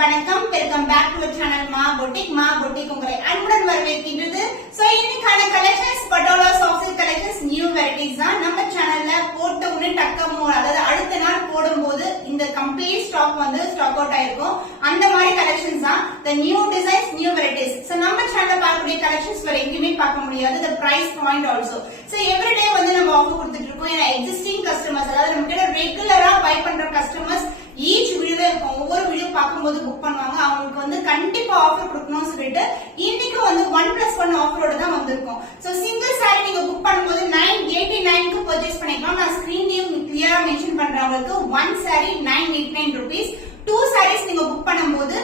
வணக்கம், welcome back to channel மா boutique உங்களை அன்புடன் வரவேற்கின்றது. சோ இன்னைக்கான collections patola soft silk collections new varieties தான் நம்ம சேனல்ல போட்ட உடனே டக்கமோ அதாவது அடுத்த நாள் போடும்போது இந்த கம்ப்ளீட் ஸ்டாக் வந்து ஸ்டாக் அவுட் ஆயிருக்கும். அந்த மாதிரி கலெக்ஷன்ஸ் தான் the new designs new varieties. So நம்ம சேனல்ல பார்க்கக்கூடிய கலெக்ஷன்ஸ் வேற எங்கேயுமே பார்க்க முடியாது. the price point also. So everyday வந்து நம்ம ஆஃபர் கொடுத்துட்டு இருக்கோம். ஏன்னா எக்ஸிஸ்டிங் கஸ்டமர்ஸ் அதாவது நம்ம கிட்ட ரெகுலரா பை பண்ற கஸ்டமர்ஸ் ஈச் வீடியோல இருக்கும். ஒவ்வொரு வீடியோ பார்க்கும்போது புக் பண்ணுவாங்க. அவங்களுக்கு வந்து கண்டிப்பா ஆஃபர் கொடுக்கணும்னு சொல்லிட்டு இன்னைக்கு வந்து 1+1 ஆஃபரோட தான் வந்திருக்கும். சோ சிங்கிள் சாரி நீங்க புக் பண்ணும்போது 989க்கு பர்ச்சேஸ் பண்ணிக்கலாம். நான் ஸ்கிரீன்லயும் கிளியரா மென்ஷன் பண்றேன். உங்களுக்கு 1 சாரி 989 ரூபீஸ், 2 சாரீஸ் நீங்க புக் பண்ணும்போது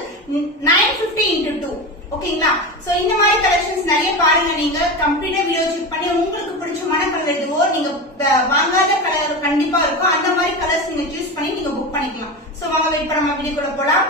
950 into 2. ஓகேங்களா? சோ இந்த மாதிரி கலெக்ஷன்ஸ் நிறைய பாருங்க. நீங்க கம்ப்ளீட்டா வீடியோ செக் பண்ணி உங்களுக்கு பிடிச்சமான கலர் எதுவோ நீங்க வாங்காத கலர் கண்டிப்பா இருக்கும். அந்த மாதிரி கலர்ஸ் நீங்க சூஸ் பண்ணி நீங்க புக் பண்ணிக்கலாம். சோ வாங்க வெயிட் பண்ணாம வீடியோக்குள்ள போலாம்.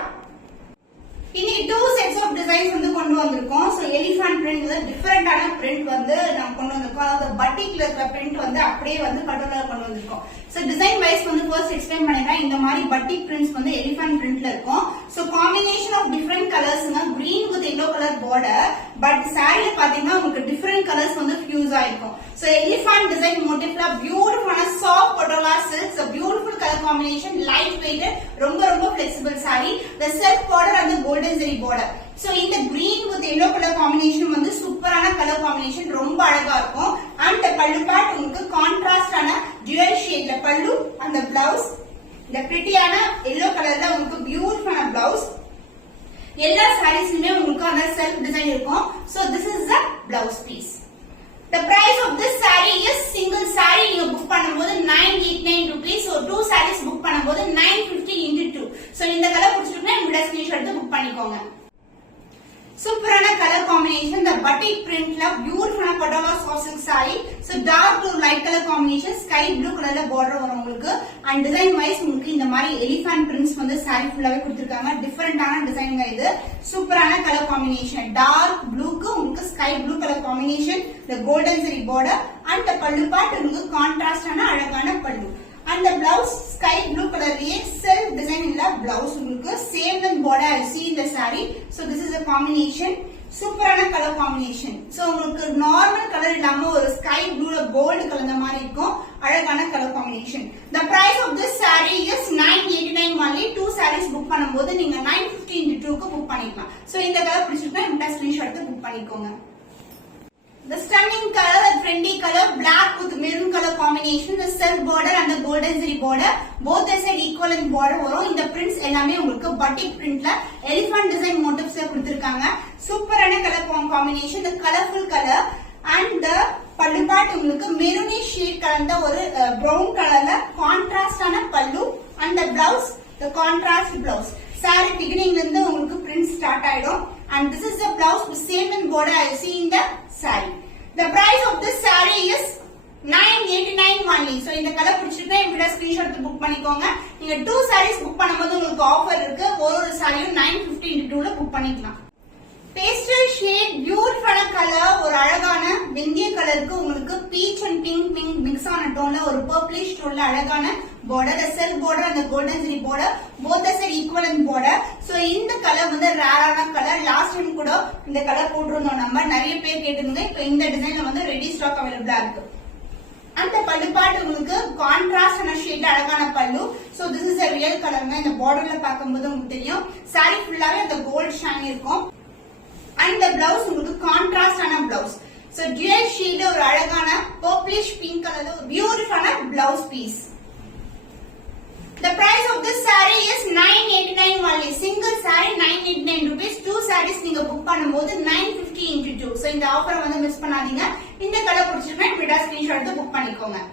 இன்னைக்கு 2 செட்ஸ் ஆஃப் டிசைன்ஸ் வந்து கொண்டு வந்திருக்கோம். சோ எலிஃபண்ட் பிரிண்ட் வந்து டிஃபரெண்டான பிரிண்ட் வந்து நம்ம கொண்டு வந்திருக்கோம். அதாவது பட்டிக்ல இருக்கிற பிரிண்ட் வந்து அப்படியே வந்து பட்டோலா கொண்டு வந்திருக்கோம். சோ டிசைன் வைஸ் வந்து ஃபர்ஸ்ட் எக்ஸ்பிளைன் பண்ணிட்டேன். இந்த மாதிரி பட்டிக் பிரிண்ட்ஸ் வந்து எலிஃபண்ட் பிரிண்ட்ல இருக்கும். சோ காம்பினேஷன் ஆஃப் டிஃபரெண்ட் கலர்ஸ்னா green with yellow colour border. But சாரில பாத்தீங்கன்னா உங்களுக்கு டிஃபரெண்ட் கலர்ஸ் வந்து ஃபியூஸ் ஆயிருக்கும். சோ எலிஃபண்ட் டிசைன் மோட்டிவ்ல பியூட்டிஃபுல்லான soft patola silk. So beautiful colour combination, light weight, ரொம்ப ரொம்ப flexible sari. the self border and the golden zari border. So இந்த green with yellow colour combination வந்து சூப்பரான கலர் காம்பினேஷன், ரொம்ப அழகா இருக்கும். அண்ட் பல்லு பார்ட் உங்களுக்கு கான்ட்ராஸ்டான டுவல் ஷேட்ல பல்லு அந்த பிளவுஸ் இந்த பிரிட்டியான yellow கலர்ல உங்களுக்கு பியூட்டிஃபுல்லான பிளவுஸ். எல்லா சாரீஸ்லயுமே உங்களுக்கு அந்த செல்ஃப் டிசைன் இருக்கும். So this is the blouse piece. The price of this saree is single saree நீங்க புக் பண்ணும்போது 989 rupees. so 2 sarees புக் பண்ணும்போது 950 into 2. so இந்த கலர் பிடிச்சிருக்குன்னா இந்த ஸ்கிரீன்ஷாட் எடுத்து புக் பண்ணிக்கோங்க. சூப்பரான கலர் காம்பினேஷன். இந்த பட்டிக் பிரிண்ட்ல பியூட்டிஃபுல்லான Patola soft silk saree. So dark blue light colour combination, sky blue கலர்ல பார்டர் வரும் உங்களுக்கு. அண்ட் டிசைன் வைஸ் உங்களுக்கு இந்த மாதிரி எலிஃபண்ட் பிரிண்ட்ஸ் வந்து saree ஃபுல்லாவே கொடுத்திருக்காங்க. டிஃபரெண்டான டிசைன்ங்க இது. சூப்பரான கலர் காம்பினேஷன். டார்க் ப்ளூக்கு உங்களுக்கு sky blue colour combination, the golden zari border and the பல்லு பார்ட் உங்களுக்கு கான்ட்ராஸ்டான அழகான பல்லு. And the blouse sky blue colorலயே self design இல்ல blouse உங்களுக்கு same with border I see in the saree. So this is a combination. சூப்பரான colour combination. So உங்களுக்கு normal colour இல்லாம ஒரு ஸ்கை ப்ளூல கோல்ட் கலந்த மாதிரி இருக்கும். அழகான colour combination. The price of this saree is 989 only. 2 sarees book பண்ணும்போது நீங்க 950 into 2க்கு புக் பண்ணிக்கலாம். சோ இந்த கலர் பிடிச்சிருந்தா இந்த ஸ்கிரீன்ஷாட் எடுத்து புக் பண்ணிக்கோங்க. The stunning color, the trendy color, black with maroon color combination, the self border and the golden zari border, both the side equal in border வரும். இந்த prints எல்லாமே உங்களுக்கு batik printல elephant design motifs கொடுத்திருக்காங்க. சூப்பரான colour combination, the colorful color and the பல்லு part உங்களுக்கு maroonish shade கலந்த ஒரு brown கலர்ல கான்ட்ராஸ்டான பல்லு and the blouse the contrast blouse. saree beginning இருந்து உங்களுக்கு print ஸ்டார்ட் ஆயிடும். And this is the blouse with same in border I see in the saree. The price of this saree is 989 only. So இந்த colour பிடிச்சிருந்தா இந்த screenshot எடுத்து book பண்ணிக்கோங்க. நீங்க 2 sarees book பண்ணும்போது உங்களுக்கு ஆஃபர் இருக்கு. ஒரு சாரியும் 950 into 2ல புக் பண்ணிக்கலாம். பேஸ்டல் ஷேட் பியூட்டிஃபுல்லான கலர், ஒரு அழகான வெந்தய கலருக்கு உங்களுக்கு பீச் அண்ட் பிங்க் மிக்ஸ் ஆன டோன்ல ஒரு பர்பிளிஷ் டோன்ல அழகான border, the self border and the golden zari border, both the side equal in border. So இந்த கலர் வந்து ரேரான கலர். லாஸ்ட் டைம் கூட இந்த கலர் போட்டுருந்தோம் நம்ம, நிறைய பேர் கேட்டிருந்தீங்க. இப்போ இந்த டிசைன்ல வந்து ரெடி ஸ்டாக் அவைலபிளா இருக்கு. அந்த பல்லு பார்ட் உங்களுக்கு கான்ட்ராஸ்ட் ஆன ஷேட் அழகான பல்லு. So this is a real கலர்ங்க. இந்த பார்டர்ல பாக்கும்போது உங்களுக்கு தெரியும் saree ஃபுல்லாவே அந்த கோல்ட் ஷைன் இருக்கும். அண்ட் the blouse உங்களுக்கு கான்ட்ராஸ்ட் ஆன blouse. சோ dual shade ஒரு அழகான purplish pink கலர்ல ஒரு பியூட்டிஃபுல்லான blouse piece. The price of this saree is 989 only. Single saree 989 rupees. 2 sarees நீங்க புக் பண்ணும்போது 950 into 2. So இந்த ஆஃபரை வந்து மிஸ் பண்ணாதீங்க. இந்த கலர் பிடிச்சிருந்தா இந்த ஸ்கிரீன்ஷாட் எடுத்து புக் பண்ணிக்கோங்க.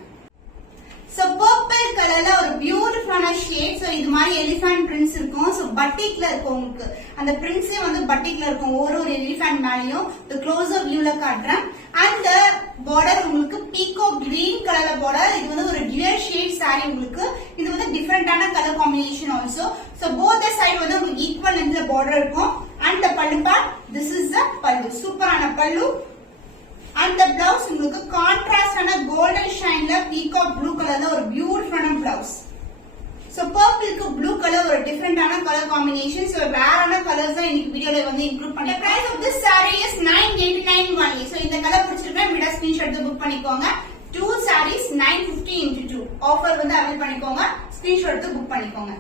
So purple கலர்ல ஒரு பியூட்டிஃபுல்லான ஷேட். சோ இது மாதிரி எலிஃபண்ட் பிரிண்ட்ஸ் இருக்கும். சோ பட்டிக்ல இருக்கும் உங்களுக்கு. அந்த பிரிண்ட்ஸே வந்து பட்டிக்ல இருக்கும். ஒரு எலிஃபண்ட் மேலயும் the closer viewல காட்டுறேன். அந்த border உங்களுக்கு பீகோ கிரீன் கலர்ல border. இது வந்து ஒரு dual shade saree உங்களுக்கு. இது வந்து டிஃபரெண்டான colour combination also. So both the side வந்து உங்களுக்கு ஈக்குவல் லென்த்ல border இருக்கும். And the pallu part, this is the pallu. சூப்பரான pallu. And the blouse உங்களுக்கு கான்ட்ராஸ்டான கோல்டன் ஷைன்ல பீகாக் ப்ளூ கலர்ல ஒரு பியூட்டிஃபுல்லான பிளவுஸ். சோ பர்பிளுக்கு ப்ளூ கலர் ஒரு டிஃபரெண்டான கலர் காம்பினேஷன். சோ ரேரான கலர்ஸ் தான் இன்னைக்கு வீடியோல வந்து இன்க்ளூட் பண்ணேன். Price of this saree is 989 only. So இந்த கலர் பிடிச்சிருந்தா விட ஸ்கிரீன்ஷாட் எடுத்து புக் பண்ணிக்கோங்க. 2 sarees 950 into 2 ஆஃபர் வந்து அவைல் பண்ணிக்கோங்க. ஸ்கிரீன்ஷாட் எடுத்து புக் பண்ணிக்கோங்க.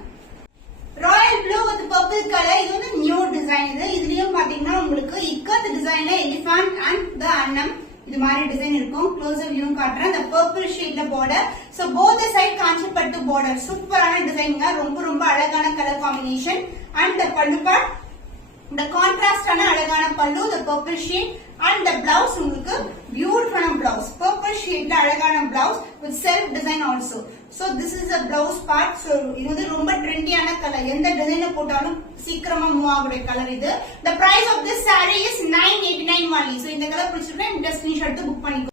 Royal blue with purple colour. இது வந்து நியூ டிசைன். இதுலயும் பாத்தீங்கன்னா உங்களுக்கு இக்கத் டிசைன்ல எலிஃபண்ட் அண்ட் தி அன்னம் இது மாதிரி டிசைன் இருக்கும். க்ளோஸ் வியூ காட்டுறேன். அந்த பர்பிள் ஷேட்ல பார்டர். சோ போத் சைடு காஞ்சிப்பட்டு பார்டர். சூப்பரான டிசைன்ங்க. ரொம்ப அழகான கலர் காம்பினேஷன். அண்ட் தி பல்லு பார்ட் இந்த கான்ட்ராஸ்டான அழகான பல்லு, the purple shade and the blouse உங்களுக்கு பியூட்டிஃபுல்லான blouse. purple shadeல அழகான blouse with self design also. So this is a blouse part. So இது வந்து ரொம்ப ட்ரெண்டியான கலர். எந்த டிசைன்ல போட்டாலும் சீக்கிரமா மூவ் ஆகுற கலர் இது. The price of this saree is 989 only. So இந்த கலர் பிடிச்சிருந்தா இந்த ஸ்கிரீன்ஷாட் எடுத்து புக் பண்ணிக்கோங்க.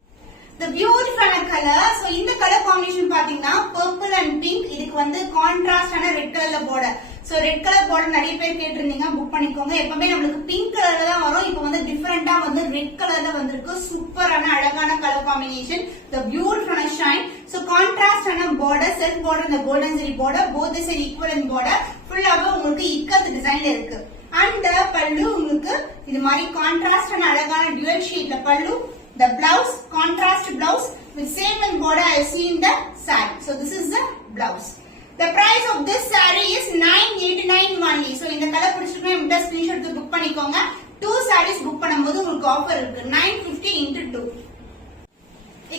The beautiful color. So இந்த கலர் காம்பினேஷன் பாத்தீங்கன்னா purple and pink. இதுக்கு வந்து கான்ட்ராஸ்டான ரெட் கலர்ல border. So red colour border நிறைய பேர் கேட்டிருந்தீங்க, புக் பண்ணிக்கோங்க. எப்பவுமே நமக்கு பிங்க் கலர்ல தான் வரும். இப்போ வந்து டிஃபரெண்டா வந்து ரெட் கலர்ல வந்திருக்கு. சூப்பரான அழகான colour combination. the beautiful shine. So கான்ட்ராஸ்டான பார்டர், செல்ஃப் பார்டர், இந்த golden zari border, both the side equal in border. ஃபுல்லாவே உங்களுக்கு இக்கத் டிசைன்ல இருக்கு. அண்ட் பல்லு உங்களுக்கு இது மாதிரி கான்ட்ராஸ்டான அழகான டுவல் ஷேட்ல பல்லு. the blouse contrast blouse with same in border I see in the saree. So this is the blouse. The price of this saree is 989 only. So இந்த கலர் பிடிச்சிருந்தா இந்த ஸ்கிரீன்ஷாட் எடுத்து புக் பண்ணிக்கோங்க. 2 sarees புக் பண்ணும்போது உங்களுக்கு offer இருக்கு. 950 into 2.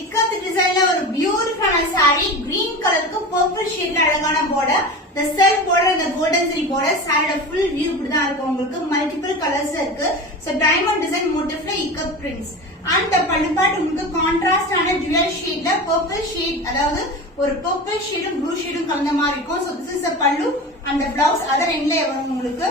Ikat டிசைன்ல ஒரு பியூட்டிஃபுல்லான saree. கிரீன் கலருக்கு பர்பிள் ஷேட்ல அழகான border. the self border and the golden zari border. saree full view இப்படி தான் இருக்கும். உங்களுக்கு மல்டிபிள் கலர்ஸ் இருக்கு. So diamond design motifல இக்கத் prints. And the பல்லு பார்ட் உங்களுக்கு கான்ட்ராஸ்டான டுவல் ஷேட்ல பர்பிள் ஷேட், அதாவது ஒரு பர்பிள் ஷேடும் ப்ளூ ஷேடும் கலந்த மாதிரி இருக்கும். So this is the pallu and the blouse other endல வரும் உங்களுக்கு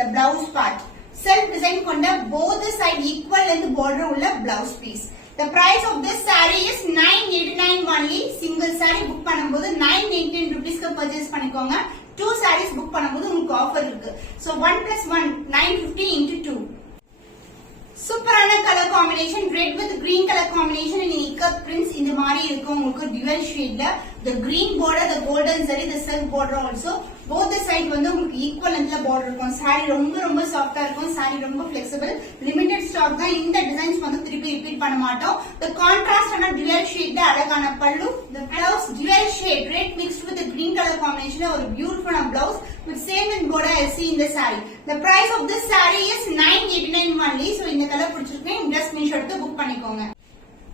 the blouse part. Self design கொண்ட both side equal length border உள்ள blouse piece. The price of this saree is 989 only. Single saree book பண்ணும்போது 918 rupees க்கு purchase பண்ணிக்கோங்க. 2 sarees book பண்ணும்போது உங்களுக்கு offer இருக்கு. So 1 plus 1 950 into 2. சூப்பரான colour combination. Red with green colour combination in ikat prints இந்த மாதிரி இருக்கும் உங்களுக்கு twelve ஷேட்ல. the green border, the golden zari, the silk border also. both the side வந்து உங்களுக்கு ஈக்குவல் லென்த்ல border இருக்கும். saree ரொம்ப சாஃப்ட்டா இருக்கும். saree ரொம்ப flexible. limited stock தான். இந்த டிசைன்ஸ் வந்து திருப்பி ரிப்பீட் பண்ண மாட்டோம். the contrast ஆன dual shade அழகான பல்லு. the blouse dual shade red mixed with the green color combination ஒரு beautiful blouse with same in border I see in the saree. the price of this saree is 989 only. so இந்த colour பிடிச்சிருக்கேன் இந்த screenshot எடுத்து book பண்ணிக்கோங்க.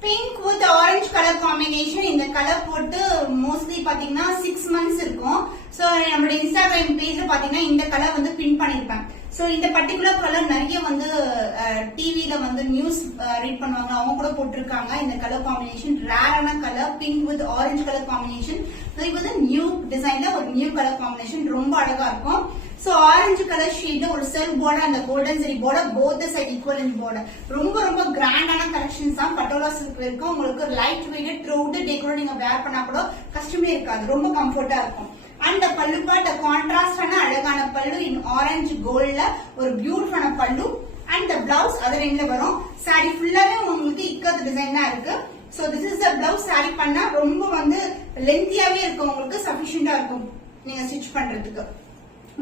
Pink with orange colour combination. இந்த colour போட்டு mostly பாத்தீங்கன்னா 6 months இருக்கும். So நம்மளோட Instagram பேஜ்ல பாத்தீங்கன்னா இந்த கலர் வந்து பின் பண்ணிருப்பேன். சோ இந்த பர்டிகுலர் கலர் நிறைய வந்து டிவில வந்து நியூஸ் ரீட் பண்ணுவாங்க, அவங்க கூட போட்டிருக்காங்க. இந்த கலர் காம்பினேஷன் ரேரான colour pink with orange colour combination. இது வந்து நியூ டிசைன்ல ஒரு நியூ கலர் காம்பினேஷன் ரொம்ப அழகா இருக்கும். சோ ஆரஞ்சு கலர் ஷேட்ல ஒரு செல்ஃப் பார்டர் அந்த golden zari border both the side equal in border. ரொம்ப கிராண்டான கலெக்ஷன்ஸ் தான் பட்டோலா சில்க்ல இருக்கும். உங்களுக்கு லைட் வெயிட் த்ரூஅவுட் டே கூட நீங்க வேர் பண்ணா கூட கஷ்டமே இருக்காது. ரொம்ப கம்ஃபர்ட்டா இருக்கும். அண்ட் பல்லு பார்ட் கான்ட்ராஸ்டான அழகான பல்லு இன் ஆரஞ்சு கோல்ட்ல ஒரு பியூட்டிஃபுல்லான பல்லு. அண்ட் பிளவுஸ் அதர் எண்ட்ல வரும். saree ஃபுல்லாவே உங்களுக்கு இக்கத் டிசைன் தான் இருக்கு. So this is the blouse. saree பண்ணா ரொம்ப வந்து லென்த்தியாவே இருக்கும். உங்களுக்கு சஃபிஷியன்ட்டா இருக்கும் நீங்க ஸ்டிச் பண்றதுக்கு.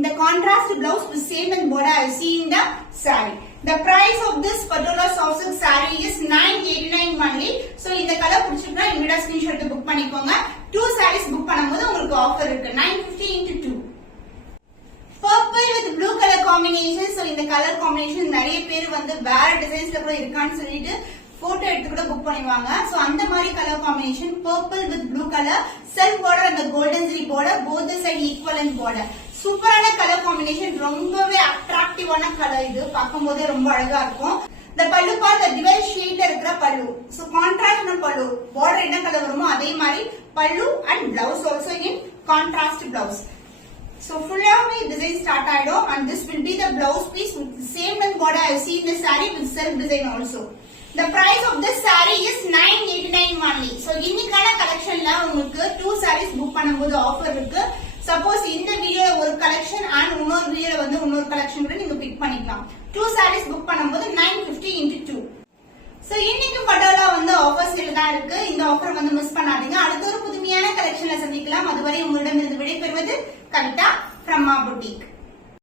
The contrast blouse with same in border I see in the saree. The price of this Patola soft silk saree is 989 only. So இந்த கலர் பிடிச்சிருந்தா இமிடியேட்டா ஸ்கிரீன்ஷாட் எடுத்து புக் பண்ணிக்கோங்க. 2 sarees புக் பண்ணும்போது உங்களுக்கு ஆஃபர் இருக்கு. 950 into 2. Purple with blue color combination. So இந்த colour combination நிறைய பேர் வந்து வேற டிசைன்ஸ்ல கூட இருக்கான்னு சொல்லிட்டு போட்டோ எடுத்து கூட புக் பண்ணுவாங்க. சோ அந்த மாதிரி colour combination purple with blue color, self border and the golden zari border, both the side equal in border. சூப்பரான கலர் காம்பினேஷன். ரொம்பவே அட்ராக்டிவான கலர். இது பார்க்கும்போதே ரொம்ப அழகா இருக்கும். இந்த பல்லு பார்ட் டிவைல் ஷேட்ல இருக்கிற pallu. So contrast pallu. Border என்ன கலர் வருமோ அதே மாதிரி pallu and blouse also in contrast blouse. So ஃபுல்லாவே டிசைன் ஸ்டார்ட் ஆயிடும். And this will be the blouse piece with same and border I see in the saree with self design also. The price of this saree is 989 only. So இன்னைக்கான கலெக்ஷன்ல உங்களுக்கு 2 sarees book பண்ணும்போது offer இருக்கு. Suppose இந்த வீடியோல ஒரு collection and இன்னொரு வீடியோல வந்து இன்னொரு கலெக்ஷன் கூட நீங்க பிக் பண்ணிக்கலாம். 2 sarees புக் பண்ணும்போது 950 into 2. சோ இன்னைக்கு பட்டோலா வந்து ஆஃபர் சேல் தான் இருக்கு. இந்த ஆஃபர் வந்து மிஸ் பண்ணாதீங்க. அடுத்த ஒரு புதுமையான கலெக்ஷன்ல சந்திக்கலாம். அதுவரை உங்களிடம் இருந்து விடைபெறுவது கவிதா from மா boutique.